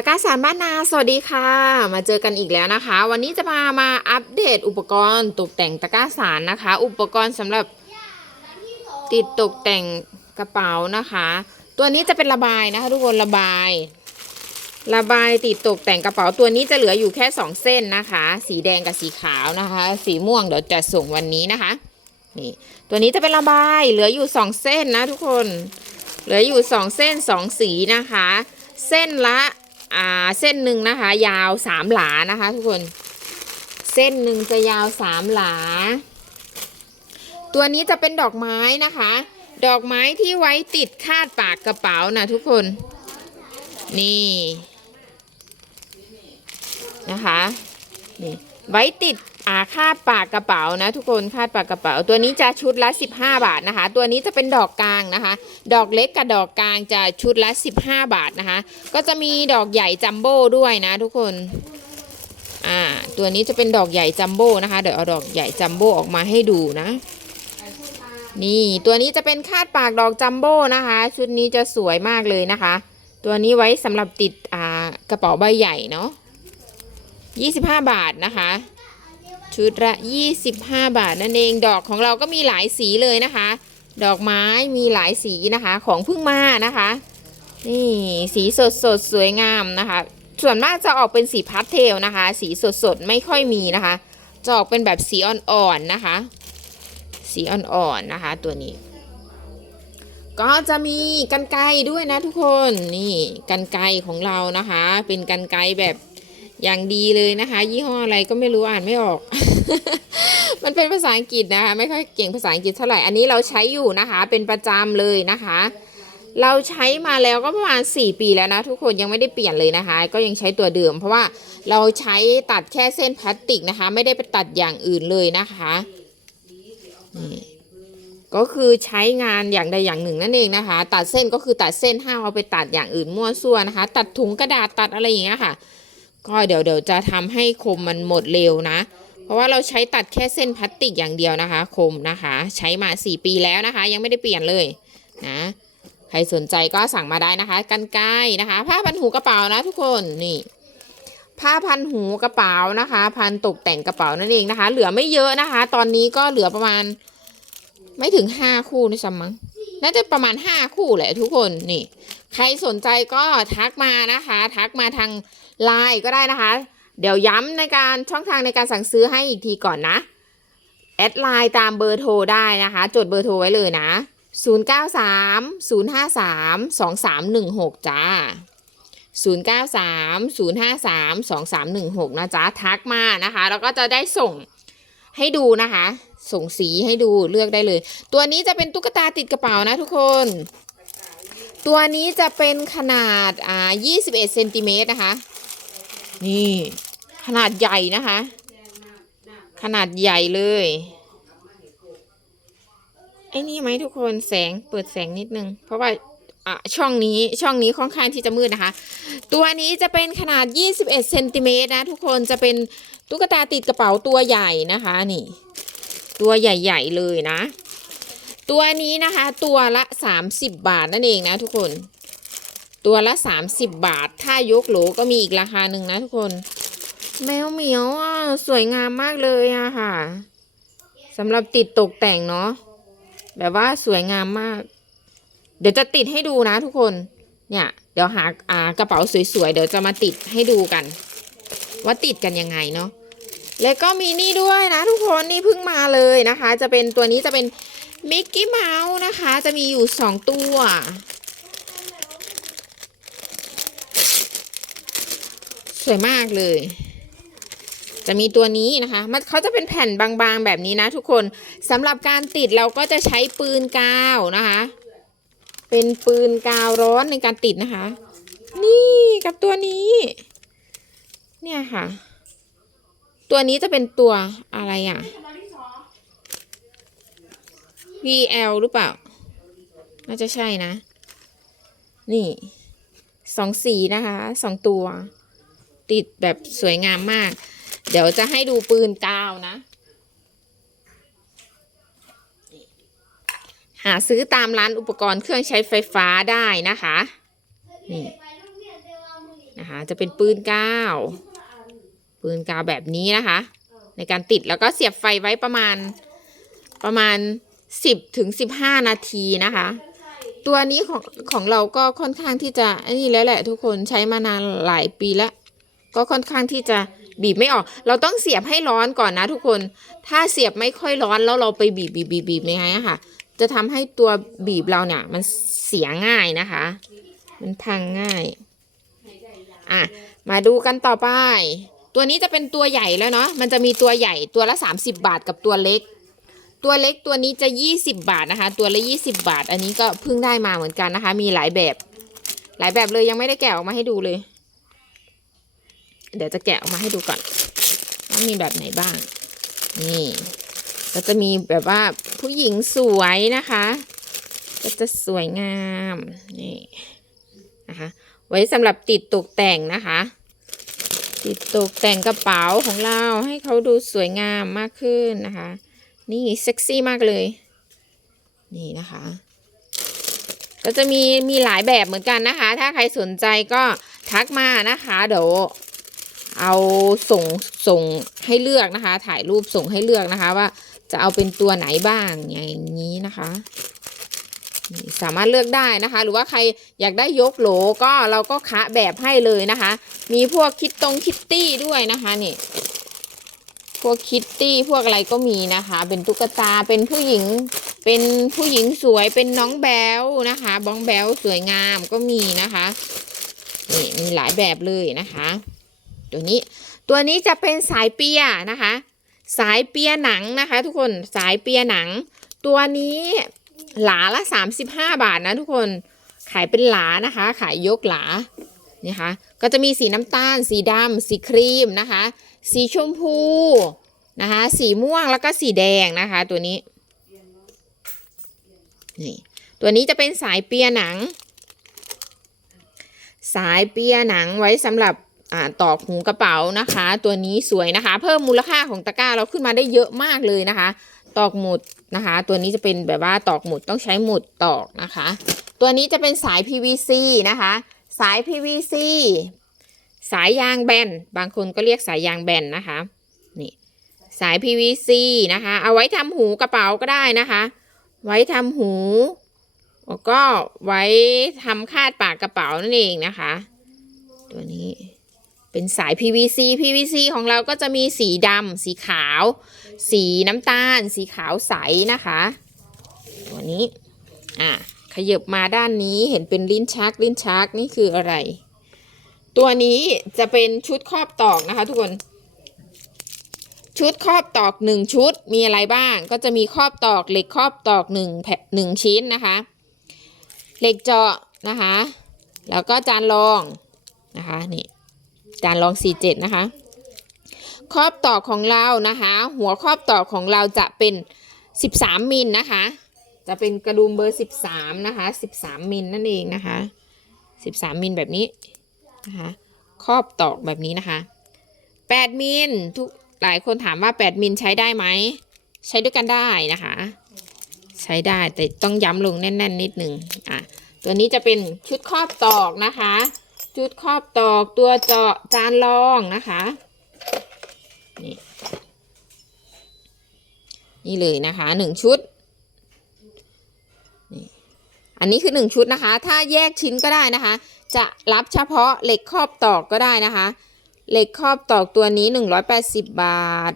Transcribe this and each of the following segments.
ตะกร้าสารบ้านนาสวัสดีค่ะ มาเจอกันอีกแล้วนะคะ วันนี้จะพามาอัปเดตอุปกรณ์ตกแต่งตะกร้าสารนะคะ อุปกรณ์สำหรับติดตกแต่งกระเป๋านะคะ ตัวนี้จะเป็นระบายนะคะทุกคนระบาย ระบายติดตกแต่งกระเป๋าตัวนี้จะเหลืออยู่แค่สองเส้นนะคะ สีแดงกับสีขาวนะคะ สีม่วงเดี๋ยวจะส่งวันนี้นะคะนี่ตัวนี้จะเป็นระบายเหลืออยู่สองเส้นนะทุกคน เหลืออยู่สองเส้นสองสีนะคะ เส้นละ อ่าเส้นหนึ่งนะคะ ยาวสามหลานะคะ ทุกคน เส้นหนึ่งจะยาวสามหลา ตัวนี้จะเป็นดอกไม้นะคะ ดอกไม้ที่ไว้ติดคาดปากกระเป๋านะทุกคน นี่นะคะนี่ไว้ติด อ่าคาดปากกระเป๋านะ ทุกคนคาดปากกระเป๋า ตัวนี้จะชุดละ 15 บาทนะคะ ตัวนี้จะเป็นดอกกลางนะคะ ดอกเล็กกับดอกกลางจะชุดละ 15 บาทนะคะ ก็จะมีดอกใหญ่จัมโบ้ด้วยนะ ทุกคนอ่าตัวนี้จะเป็นดอกใหญ่จัมโบ้นะคะเดี๋ยวเอาดอกใหญ่จัมโบ้ออกมาให้ดูนะนี่ตัวนี้จะเป็นคาดปากดอกจัมโบ้นะคะ ชุดนี้จะสวยมากเลยนะคะ ตัวนี้ไว้สำหรับติดอ่ากระเป๋าใบใหญ่เนาะ25 บาทนะคะ ชุดละ 25 บาทนั่นเองดอกของเราก็มีหลายสีเลยนะคะ ดอกไม้มีหลายสีนะคะของพิ่งมานะคะ นี่สีสดสดสวยงามนะคะ ส่วนมากจะออกเป็นสีพาสเทลนะคะ สีสดสดไม่ค่อยมีนะคะจะออกเป็นแบบสีอ่อนๆนะคะ สีอ่อนๆนะคะตัวนี้ ก็จะมีกันไกด้วยนะทุกคนนี่กันไกของเรานะคะ เป็นกันไกแบบ อย่างดีเลยนะคะ ยี่ห้ออะไรก็ไม่รู้อ่านไม่ออก มันเป็นภาษาอังกฤษนะคะ ไม่ค่อยเก่งภาษาอังกฤษเท่าไหร่อันนี้เราใช้อยู่นะคะ เป็นประจำเลยนะคะ เราใช้มาแล้วก็ประมาณ 4 ปีแล้วนะ ทุกคนยังไม่ได้เปลี่ยนเลยนะคะ ก็ยังใช้ตัวเดิม เพราะว่าเราใช้ตัดแค่เส้นพลาสติกนะคะ ไม่ได้ไปตัดอย่างอื่นเลยนะคะนี่ก็คือใช้งานอย่างใดอย่างหนึ่งนั่นเองนะคะ ตัดเส้นก็คือตัดเส้นห้ามเอาไปตัดอย่างอื่นมั่วซั่วนะคะ ตัดถุงกระดาษตัดอะไรอย่างเงี้ยค่ะ ก็เดี๋ยวเดี๋ยวจะทำให้คมมันหมดเร็วนะ เพราะว่าเราใช้ตัดแค่เส้นพลาสติกอย่างเดียวนะคะ คมนะคะ ใช้มา 4 ปีแล้วนะคะ ยังไม่ได้เปลี่ยนเลยนะ ใครสนใจก็สั่งมาได้นะคะ กันไกรนะคะ ผ้าพันหูกระเป๋านะทุกคนนี่ผ้าพันหูกระเป๋านะคะ พันตกแต่งกระเป๋านั่นเองนะคะ เหลือไม่เยอะนะคะ ตอนนี้ก็เหลือประมาณ ไม่ถึงห้าคู่นะซ้ำมั้งน่าจะประมาณห้าคู่แหละทุกคนนี่ ใครสนใจก็ทักมานะคะ ทักมาทางไลน์ก็ได้นะคะ เดี๋ยวย้ำในการช่องทางในการสั่งซื้อให้อีกทีก่อนนะ แอดไลน์ตามเบอร์โทรได้นะคะ จดเบอร์โทรไว้เลยนะ 093 053 2316 จ้า 093 053 2316 นะจ๊ะ ทักมานะคะ แล้วก็จะได้ส่งให้ดูนะคะ ส่งสีให้ดูเลือกได้เลย ตัวนี้จะเป็นตุ๊กตาติดกระเป๋านะทุกคน ตัวนี้จะเป็นขนาดอ่า21เซนติเมตรนะคะ นี่ ขนาดใหญ่นะคะ ขนาดใหญ่เลย ไอ้นี่ไหมทุกคนแสงเปิดแสงนิดนึง เพราะว่าอะช่องนี้ช่องนี้ค่อนข้างที่จะมืดนะคะ ตัวนี้จะเป็นขนาด 21เซนติเมตรนะทุกคนจะเป็นตุ๊กตาติดกระเป๋าตัวใหญ่นะคะ นี่ ตัวใหญ่ ๆ เลยนะ ตัวนี้นะคะตัวละ 30 บาทนั่นเองนะทุกคน ตัวละ 30 บาท ถ้ายกโหลก็มีอีกราคาหนึ่งนะทุกคน แมวเหมียวอะสวยงามมากเลยอะค่ะสำหรับติดตกแต่งเนาะแบบว่าสวยงามมาก เดี๋ยวจะติดให้ดูนะทุกคน เนี่ย เดี๋ยวหาอ่ากระเป๋าสวยๆเดี๋ยวจะมาติดให้ดูกัน ว่าติดกันยังไงเนาะแล้วก็มีนี่ด้วยนะทุกคนนี่เพิ่งมาเลยนะคะ จะเป็นตัวนี้จะเป็น มิกกี้เมาส์นะคะ จะมีอยู่สองตัว สวยมากเลย จะมีตัวนี้นะคะมันเขาจะเป็นแผ่นบางๆแบบนี้นะทุกคนสำหรับการติดเราก็จะใช้ปืนกาวนะคะ เป็นปืนกาวร้อนในการติดนะคะ นี่กับตัวนี้ เนี่ยค่ะ ตัวนี้จะเป็นตัวอะไรอะ VL หรือเปล่า น่าจะใช่นะ นี่สองสีนะคะสองตัว ติดแบบสวยงามมาก เดี๋ยวจะให้ดูปืนกาวนะ หาซื้อตามร้านอุปกรณ์เครื่องใช้ไฟฟ้าได้นะคะ นี่นะคะจะเป็นปืนกาว ปืนกาวแบบนี้นะคะ ในการติดแล้วก็เสียบไฟไว้ประมาณประมาณ 10ถึง15นาทีนะคะ ตัวนี้ของของเราก็ค่อนข้างที่จะอันนี้แล้วแหละทุกคนใช้มานานหลายปีแล้ว ก็ค่อนข้างที่จะบีบไม่ออก เราต้องเสียบให้ร้อนก่อนนะทุกคน ถ้าเสียบไม่ค่อยร้อนแล้วเราไปบีบบีบบีบบีบยังไงอะค่ะ จะทำให้ตัวบีบเราเนี่ย มันเสียง่ายนะคะ มันพังง่าย อะ มาดูกันต่อไป ตัวนี้จะเป็นตัวใหญ่แล้วเนาะ มันจะมีตัวใหญ่ตัวละ 30 บาทกับตัวเล็ก ตัวเล็กตัวนี้จะ 20 บาทนะคะ ตัวละ 20 บาท อันนี้ก็เพิ่งได้มาเหมือนกันนะคะ มีหลายแบบ หลายแบบเลยยังไม่ได้แกะออกมาให้ดูเลย เดี๋ยวจะแกะออกมาให้ดูก่อนว่ามีแบบไหนบ้าง นี่ก็จะมีแบบว่าผู้หญิงสวยนะคะ ก็จะสวยงามนี่นะคะไว้สำหรับติดตกแต่งนะคะ ติดตกแต่งกระเป๋าของเราให้เขาดูสวยงามมากขึ้นนะคะ นี่เซ็กซี่มากเลย นี่นะคะ ก็จะมีมีหลายแบบเหมือนกันนะคะ ถ้าใครสนใจก็ทักมานะคะ เดี๋ยวเอาส่งส่งให้เลือกนะคะ ถ่ายรูปส่งให้เลือกนะคะ ว่าจะเอาเป็นตัวไหนบ้างอย่างนี้นะคะสามารถเลือกได้นะคะ หรือว่าใครอยากได้ยกโหลก็เราก็คะแบบให้เลยนะคะ มีพวกคิดตรงคิตตี้ด้วยนะคะนี่ พวกคิตตี้พวกอะไรก็มีนะคะ เป็นตุ๊กตาเป็นผู้หญิง เป็นผู้หญิงสวยเป็นน้องแบลนะคะบ้องแบลสวยงามก็มีนะคะนี่มีหลายแบบเลยนะคะ ตัวนี้ตัวนี้จะเป็นสายเปียนะคะ สายเปียหนังนะคะ ทุกคนสายเปียหนัง ตัวนี้หลาละ35บาทนะทุกคนขายเป็นหลานะคะ ขายยกหลานี่คะก็จะมีสีน้ำตาล สีดำสีครีมนะคะ สีชมพูนะคะ สีม่วงแล้วก็สีแดงนะคะ ตัวนี้นี่ตัวนี้จะเป็นสายเปียหนัง สายเปียหนังไว้สำหรับอ่าตอกหูกระเป๋านะคะ ตัวนี้สวยนะคะ เพิ่มมูลค่าของตะกร้าเราขึ้นมาได้เยอะมากเลยนะคะ ตอกหมุดนะคะ ตัวนี้จะเป็นแบบว่าตอกหมุดต้องใช้หมุดตอกนะคะ ตัวนี้จะเป็นสาย PVC นะคะ สาย PVC สายยางแบน บางคนก็เรียกสายยางแบนนะคะ นี่ สาย PVC นะคะ เอาไว้ทำหูกระเป๋าก็ได้นะคะ ไว้ทำหูแล้วก็ไว้ทำคาดปากกระเป๋านั่นเองนะคะ ตัวนี้เป็นสาย PVC PVC ของเราก็จะมีสีดำสีขาว สีน้ำตาล สีขาวใสนะคะ ตัวนี้ อะขยับมาด้านนี้เห็นเป็นลิ้นชัก ลิ้นชักนี่คืออะไร ตัวนี้จะเป็นชุดครอบตอกนะคะ ทุกคน ชุดครอบตอกหนึ่งชุดมีอะไรบ้าง ก็จะมีครอบตอกเหล็กครอบตอกหนึ่งแผ่นหนึ่งชิ้นนะคะ เหล็กเจาะนะคะ แล้วก็จานรองนะคะนี่จานรองสี่เจ็ดนะคะ ครอบตอกของเรานะคะ หัวครอบตอกของเราจะเป็น 13 มิลนะคะ จะเป็นกระดุมเบอร์ 13 นะคะ 13 มิลนั่นเองนะคะ 13 มิลแบบนี้ นะคะครอบตอกแบบนี้นะคะ 8 มิลทุกหลายคนถามว่า 8 มิลใช้ได้ไหม ใช้ด้วยกันได้นะคะ ใช้ได้แต่ต้องย้ำลงแน่น ๆ นิดหนึ่งอะตัวนี้จะเป็นชุดครอบตอกนะคะ ชุดครอบตอกตัวเจาะจานรองนะคะนี่นี่เลยนะคะหนึ่งชุดนี่อันนี้คือหนึ่งชุดนะคะ ถ้าแยกชิ้นก็ได้นะคะ จะรับเฉพาะเหล็กครอบตอกก็ได้นะคะ เหล็กครอบตอกตัวนี้ 180 บาท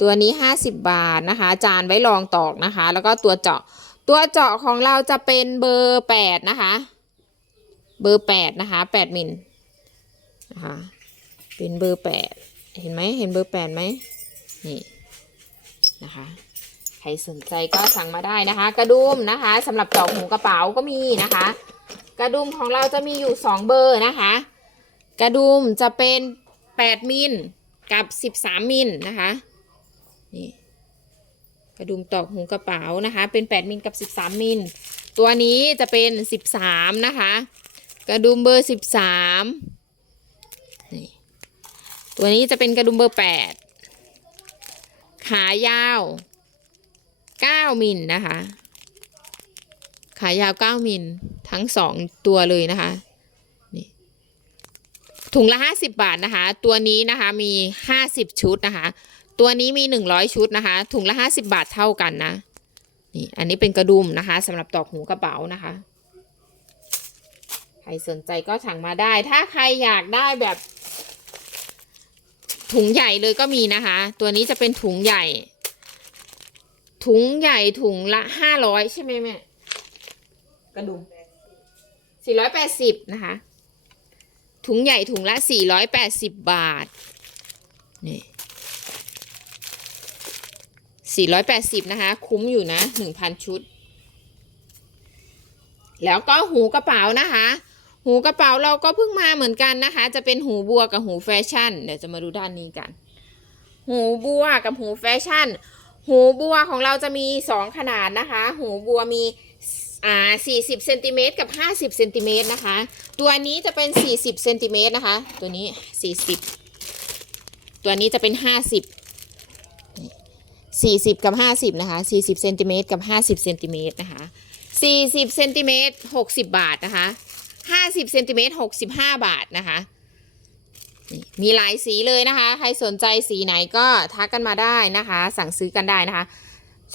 ตัวนี้ 50 บาทนะคะ จานไว้รองตอกนะคะ แล้วก็ตัวเจาะ ตัวเจาะของเราจะเป็นเบอร์ 8 นะคะ เบอร์ 8 นะคะ 8มิลนะคะ เป็นเบอร์ 8 เห็นไหมเห็นเบอร์ 8ไหมนี่นะคะใครสนใจก็สั่งมาได้นะคะ กระดุมนะคะสำหรับตอกหูกระเป๋าก็มีนะคะ กระดุมของเราจะมีอยู่ 2 เบอร์นะคะ กระดุมจะเป็น 8 มิลกับ 13 มิลนะคะนี่กระดุมตอกหูกระเป๋านะคะ เป็น 8 มิลกับ 13 มิลตัวนี้จะเป็น 13 นะคะ กระดุมเบอร์ 13นี่ตัวนี้จะเป็นกระดุมเบอร์ 8 ขายาว 9 มิลนะคะ ขายาว 9 มิล ทั้ง2ตัวเลยนะคะนี่ถุงละ50บาทนะคะ ตัวนี้นะคะมี50ชุดนะคะ ตัวนี้มี100ชุดนะคะ ถุงละ50บาทเท่ากันนะนี่อันนี้เป็นกระดุมนะคะสำหรับตอกหูกระเป๋านะคะ ใครสนใจก็สั่งมาได้ ถ้าใครอยากได้แบบ ถุงใหญ่เลยก็มีนะคะ ตัวนี้จะเป็นถุงใหญ่ ถุงใหญ่ถุงละห้าร้อยใช่ไหมแม่กระดุม สี่ร้อยแปดสิบนะคะ ถุงใหญ่ถุงละสี่ร้อยแปดสิบบาท นี่สี่ร้อยแปดสิบนะคะ คุ้มอยู่นะหนึ่งพันชุด แล้วก็หูกระเป๋านะคะ หูกระเป๋าเราก็เพิ่งมาเหมือนกันนะคะ จะเป็นหูบัวกับหูแฟชั่น เดี๋ยวจะมาดูด้านนี้กัน หูบัวกับหูแฟชั่น หูบัวของเราจะมีสองขนาดนะคะ หูบัวมี อ่า40เซนติเมตรกับ 50เซนติเมตรนะคะ ตัวนี้จะเป็น 40เซนติเมตรนะคะ ตัวนี้ 40 ตัวนี้จะเป็น 50 40 กับ 50 นะคะ 40เซนติเมตรกับ 50เซนติเมตรนะคะ 40เซนติเมตร60 บาทนะคะ 50เซนติเมตร65 บาทนะคะ มีหลายสีเลยนะคะ ใครสนใจสีไหนก็ทักกันมาได้นะคะ สั่งซื้อกันได้นะคะ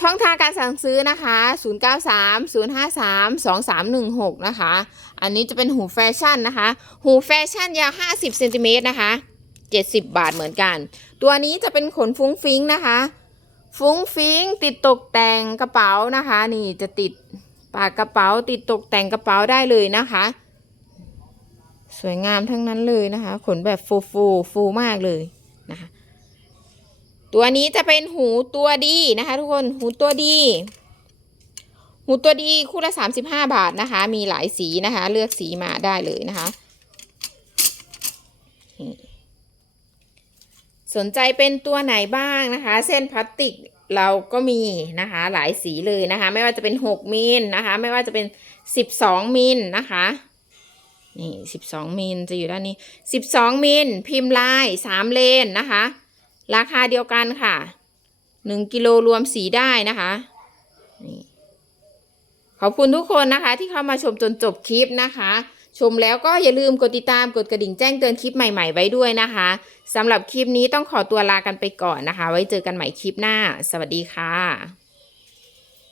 ช่องทางการสั่งซื้อนะคะ 093 053 2316 นะคะ อันนี้จะเป็นหูแฟชั่นนะคะ หูแฟชั่นยาว 50เซนติเมตรนะคะ 70 บาทเหมือนกัน ตัวนี้จะเป็นขนฟุ้งฟิ้งนะคะ ฟุ้งฟิ้งติดตกแต่งกระเป๋านะคะ นี่จะติดปากกระเป๋าติดตกแต่งกระเป๋าได้เลยนะคะ สวยงามทั้งนั้นเลยนะคะ ขนแบบฟูฟูฟูมากเลยนะคะ ตัวนี้จะเป็นหูตัวดีนะคะทุกคนหูตัวดี หูตัวดีคู่ละ 35 บาทนะคะ มีหลายสีนะคะ เลือกสีมาได้เลยนะคะ สนใจเป็นตัวไหนบ้างนะคะ เส้นพลาสติกเราก็มีนะคะ หลายสีเลยนะคะ ไม่ว่าจะเป็น 6มิลนะคะ ไม่ว่าจะเป็น 12มิลนะคะนี่12มิลจะอยู่ด้านนี้ 12มิลพิมพ์ลาย3เลนนะคะ ราคาเดียวกันค่ะหนึ่งกิโลรวมสีได้นะคะนี่ขอบคุณทุกคนนะคะ ที่เข้ามาชมจนจบคลิปนะคะ ชมแล้วก็อย่าลืมกดติดตามกดกระดิ่งแจ้งเตือนคลิปใหม่ๆไว้ด้วยนะคะสำหรับคลิปนี้ต้องขอตัวลากันไปก่อนนะคะ ไว้เจอกันใหม่คลิปหน้า สวัสดีค่ะ